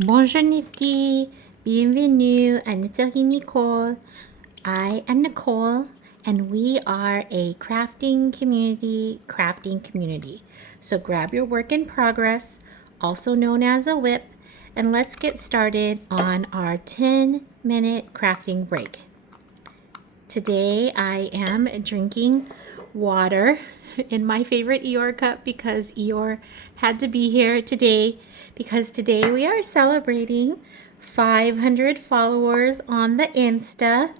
Bonjour Nifty, bienvenue à notre Nicole. I am Nicole, and we are a crafting community. So grab your work in progress, also known as a whip, and let's get started on our 10-minute crafting break. Today I am drinking water in my favorite Eeyore cup because Eeyore had to be here today because today we are celebrating 500 followers on the Insta.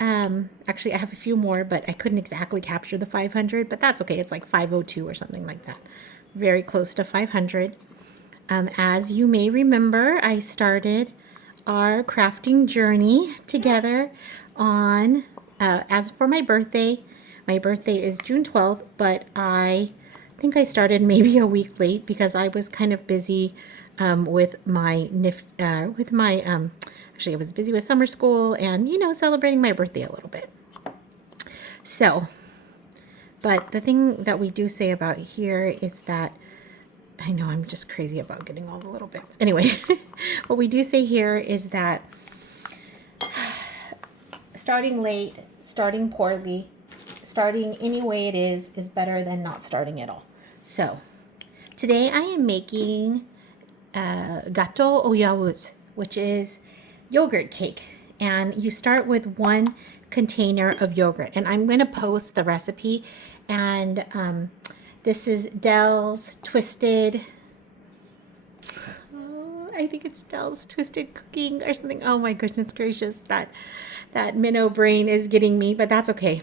Actually, I have a few more, but I couldn't exactly capture the 500, but that's okay. It's like 502 or something like that. Very close to 500. As you may remember, I started our crafting journey together on, as for my birthday. My birthday is June 12th, but I think I started maybe a week late because I was kind of busy with my actually I was busy with summer school and celebrating my birthday a little bit. So, but the thing that we do say about here is that I know I'm just crazy about getting all the little bits. Anyway, what we do say here is that starting late, starting poorly, starting any way it is better than not starting at all. So today I am making Gateau au Yourt, which is yogurt cake. And you start with 1 container of yogurt. And I'm going to post the recipe. And this is Dell's Twisted. Oh, I think it's Dell's Twisted Cooking or something. Oh my goodness gracious, that minnow brain is getting me, but that's okay.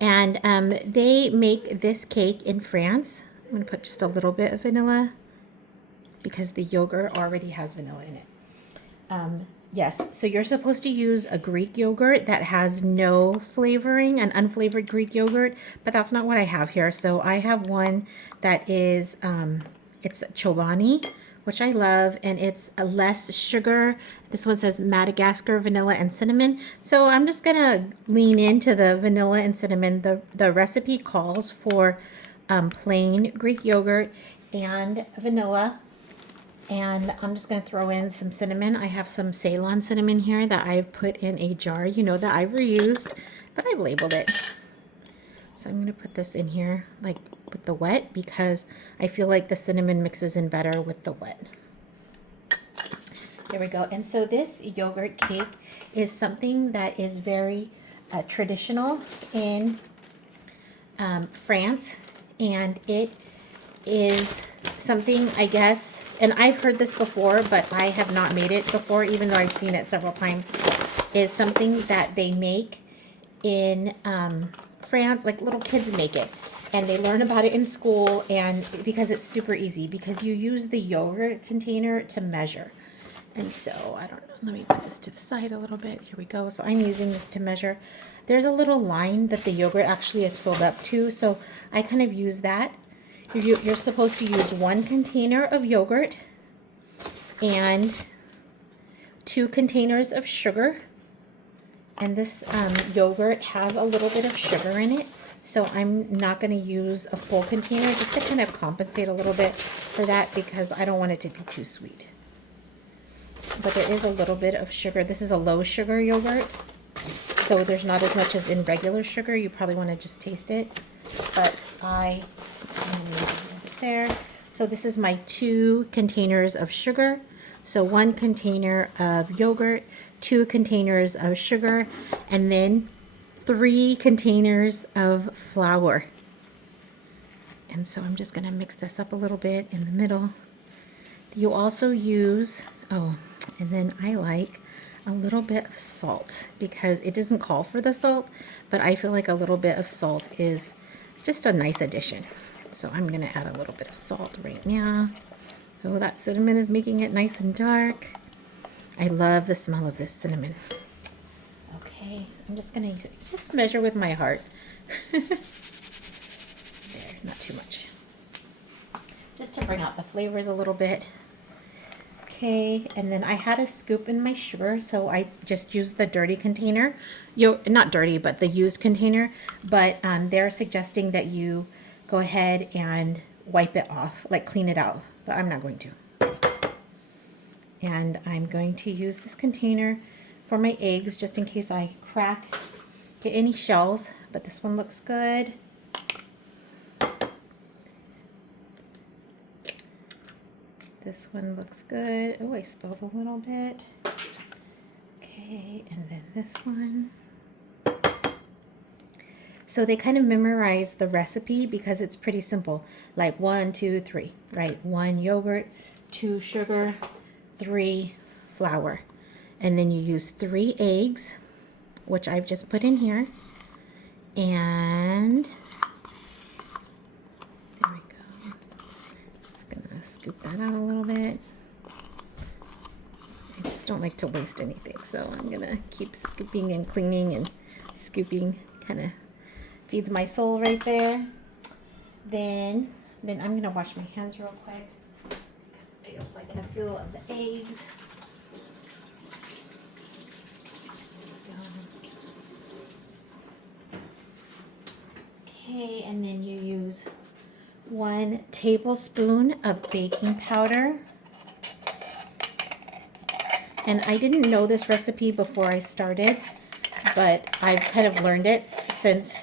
And they make this cake in France. I'm going to put just a little bit of vanilla because the yogurt already has vanilla in it. Yes, so you're supposed to use a Greek yogurt that has no flavoring, an unflavored Greek yogurt, but that's not what I have here. So I have one that is, it's Chobani, which I love, and it's a less sugar. This one says Madagascar vanilla and cinnamon. So I'm just gonna lean into the vanilla and cinnamon. The recipe calls for plain Greek yogurt and vanilla. And I'm just going to throw in some cinnamon. I have some Ceylon cinnamon here that I've put in a jar, that I've reused, but I've labeled it. So I'm going to put this in here like with the wet because I feel like the cinnamon mixes in better with the wet. There we go. And so this yogurt cake is something that is very traditional in France, and it is something, I guess, and I've heard this before, but I have not made it before, even though I've seen it several times, is something that they make in France, like little kids make it, and they learn about it in school, and because it's super easy, because you use the yogurt container to measure. And so, I don't know, let me put this to the side a little bit. Here we go. So I'm using this to measure. There's a little line that the yogurt actually is filled up to, so I kind of use that. You're supposed to use 1 container of yogurt and 2 containers of sugar. And this yogurt has a little bit of sugar in it, so I'm not going to use a full container just to kind of compensate a little bit for that because I don't want it to be too sweet. But there is a little bit of sugar. This is a low sugar yogurt, so there's not as much as in regular sugar. You probably want to just taste it, but I'm there. So this is my 2 containers of sugar. So 1 container of yogurt, 2 containers of sugar, and then 3 containers of flour. And so I'm just going to mix this up a little bit in the middle. You also use, and then I like a little bit of salt because it doesn't call for the salt, but I feel like a little bit of salt is just a nice addition. So I'm going to add a little bit of salt right now. Oh, that cinnamon is making it nice and dark. I love the smell of this cinnamon. Okay, I'm just going to just measure with my heart. There, not too much. Just to bring out the flavors a little bit. Okay, and then I had a scoop in my sugar, so I just used the dirty container. Not dirty, but the used container. But they're suggesting that you go ahead and wipe it off, like clean it out. But I'm not going to. And I'm going to use this container for my eggs just in case I get any shells, but this one looks good. This one looks good. Oh, I spilled a little bit. Okay, and then this one. So they kind of memorize the recipe because it's pretty simple. Like 1, 2, 3, right? 1 yogurt, 2 sugar, 3 flour. And then you use 3 eggs, which I've just put in here. And there we go. Just gonna scoop that out a little bit. I just don't like to waste anything, so I'm gonna keep scooping and cleaning and scooping. Kind of feeds my soul right there. Then I'm gonna wash my hands real quick because I feel lots of eggs. Okay, and then you use 1 tablespoon of baking powder. And I didn't know this recipe before I started, but I've kind of learned it since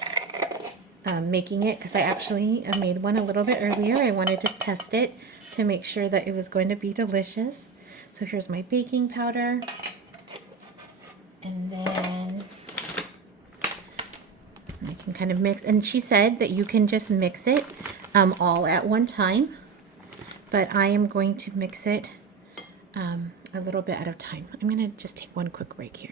making it, because I actually made one a little bit earlier. I wanted to test it to make sure that it was going to be delicious. So here's my baking powder. And then I can kind of mix. And she said that you can just mix it all at one time, but I am going to mix it a little bit at a time. I'm going to just take one quick break here.